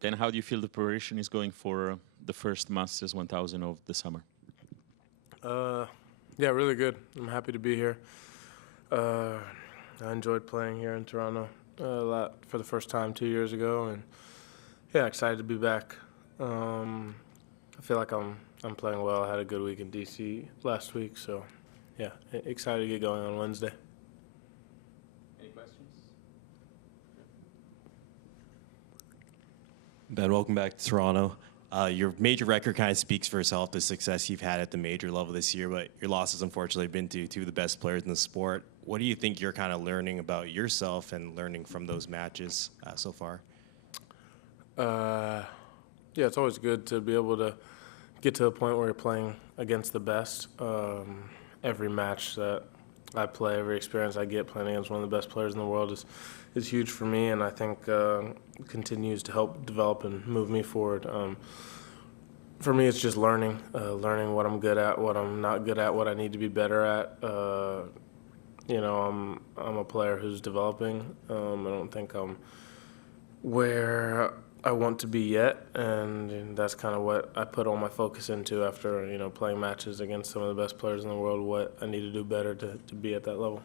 Then how do you feel the preparation is going for the first Masters 1000 of the summer? Uh, yeah, really good. I'm happy to be here. Uh, I enjoyed playing here in Toronto a lot for the first time 2 years ago, and yeah, excited to be back. I feel like I'm playing well. I had a good week in DC last week, so yeah, excited to get going on Wednesday. Any questions? Ben, welcome back to Toronto. Your major record kind of speaks for itself, the success you've had at the major level this year, but your losses unfortunately have been to two of the best players in the sport. What do you think you're kind of learning about yourself and learning from those matches so far? Yeah, it's always good to be able to get to a point where you're playing against the best. Every match that I play, every experience I get playing against one of the best players in the world is huge for me, and I think continues to help develop and move me forward. For me, it's just learning what I'm good at, what I'm not good at, what I need to be better at. I'm a player who's developing. I don't think I'm where I want to be yet, and that's kind of what I put all my focus into after playing matches against some of the best players in the world. What I need to do better to be at that level.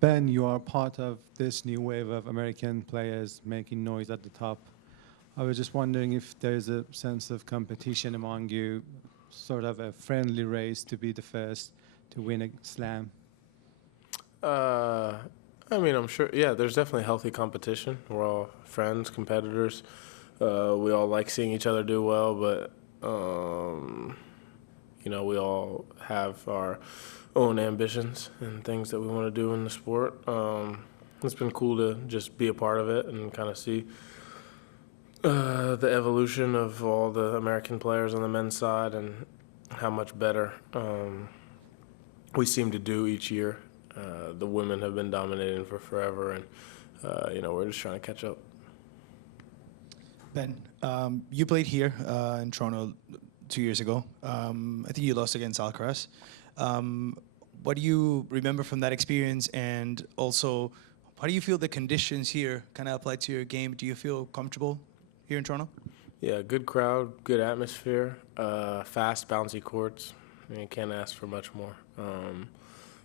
Ben, you are part of this new wave of American players making noise at the top. I was just wondering if there's a sense of competition among you, sort of a friendly race to be the first to win a slam. I'm sure, yeah, there's definitely healthy competition. We're all friends, competitors. We all like seeing each other do well, but, we all have our own ambitions and things that we want to do in the sport. It's been cool to just be a part of it and kind of see the evolution of all the American players on the men's side and how much better we seem to do each year. The women have been dominating for forever, and we're just trying to catch up. Ben, you played here in Toronto 2 years ago. I think you lost against Alcaraz. What do you remember from that experience, and also how do you feel the conditions here kind of apply to your game? Do you feel comfortable here in Toronto? Yeah, good crowd, good atmosphere, fast, bouncy courts. I mean, you can't ask for much more.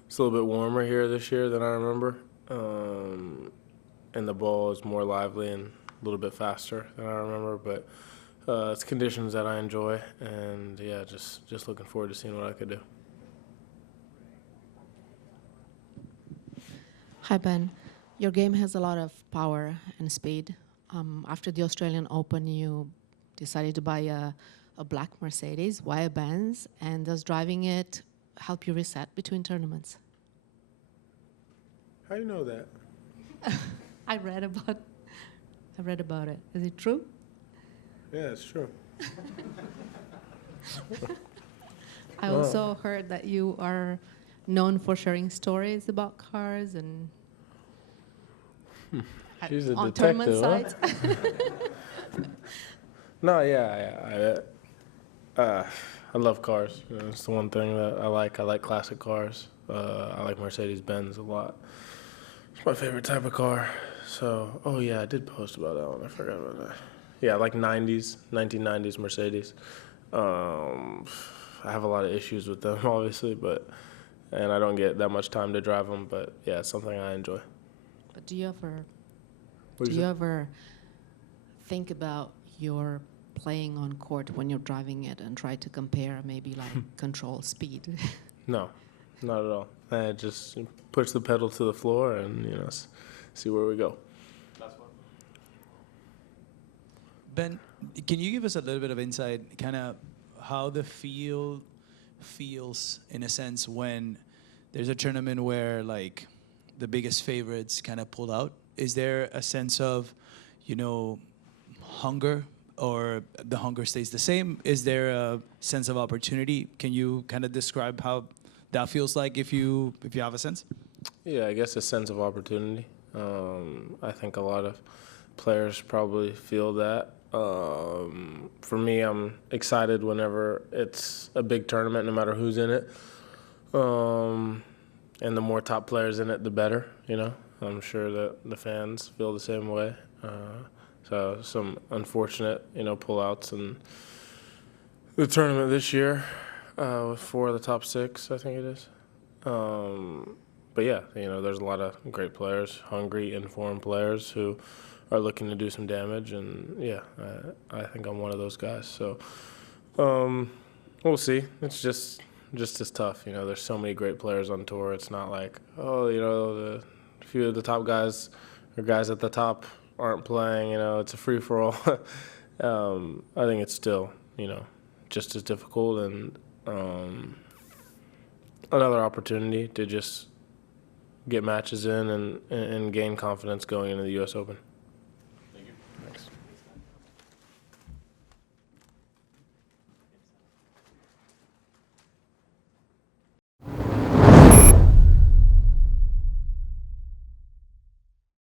It's a little bit warmer here this year than I remember, and the ball is more lively and a little bit faster than I remember. But it's conditions that I enjoy, and yeah, just looking forward to seeing what I could do. Hi, Ben. Your game has a lot of power and speed. After the Australian Open, you decided to buy a black Mercedes. Why a Benz? And does driving it help you reset between tournaments? How do you know that? I read about it. Is it true? Yeah, it's true. I also heard that you are known for sharing stories about cars and She's a on detective, tournament huh? sites. No, yeah. I love cars. It's the one thing that I like. I like classic cars. I like Mercedes-Benz a lot. It's my favorite type of car. So, oh yeah, I did post about that one. I forgot about that. Yeah, I like 1990s Mercedes. I have a lot of issues with them, obviously, and I don't get that much time to drive them. But yeah, it's something I enjoy. But do you ever think about your playing on court when you're driving it and try to compare maybe like control speed? No, not at all. I just push the pedal to the floor and see where we go. Ben, can you give us a little bit of insight, kind of how the field feels in a sense when there's a tournament where like the biggest favorites kind of pull out? Is there a sense of, hunger, or the hunger stays the same? Is there a sense of opportunity? Can you kind of describe how that feels like if you have a sense? Yeah, I guess a sense of opportunity. I think a lot of players probably feel that. For me, I'm excited whenever it's a big tournament, no matter who's in it. And the more top players in it, the better, I'm sure that the fans feel the same way. So some unfortunate, pullouts in the tournament this year with 4 of the top 6, I think it is. But yeah, there's a lot of great players, hungry, informed players who are looking to do some damage, and yeah, I think I'm one of those guys. So we'll see. It's just as tough. There's so many great players on tour. It's not like, the few of the top guys or guys at the top aren't playing. It's a free for all. I think it's still, just as difficult, and another opportunity to just get matches in and gain confidence going into the U.S. Open.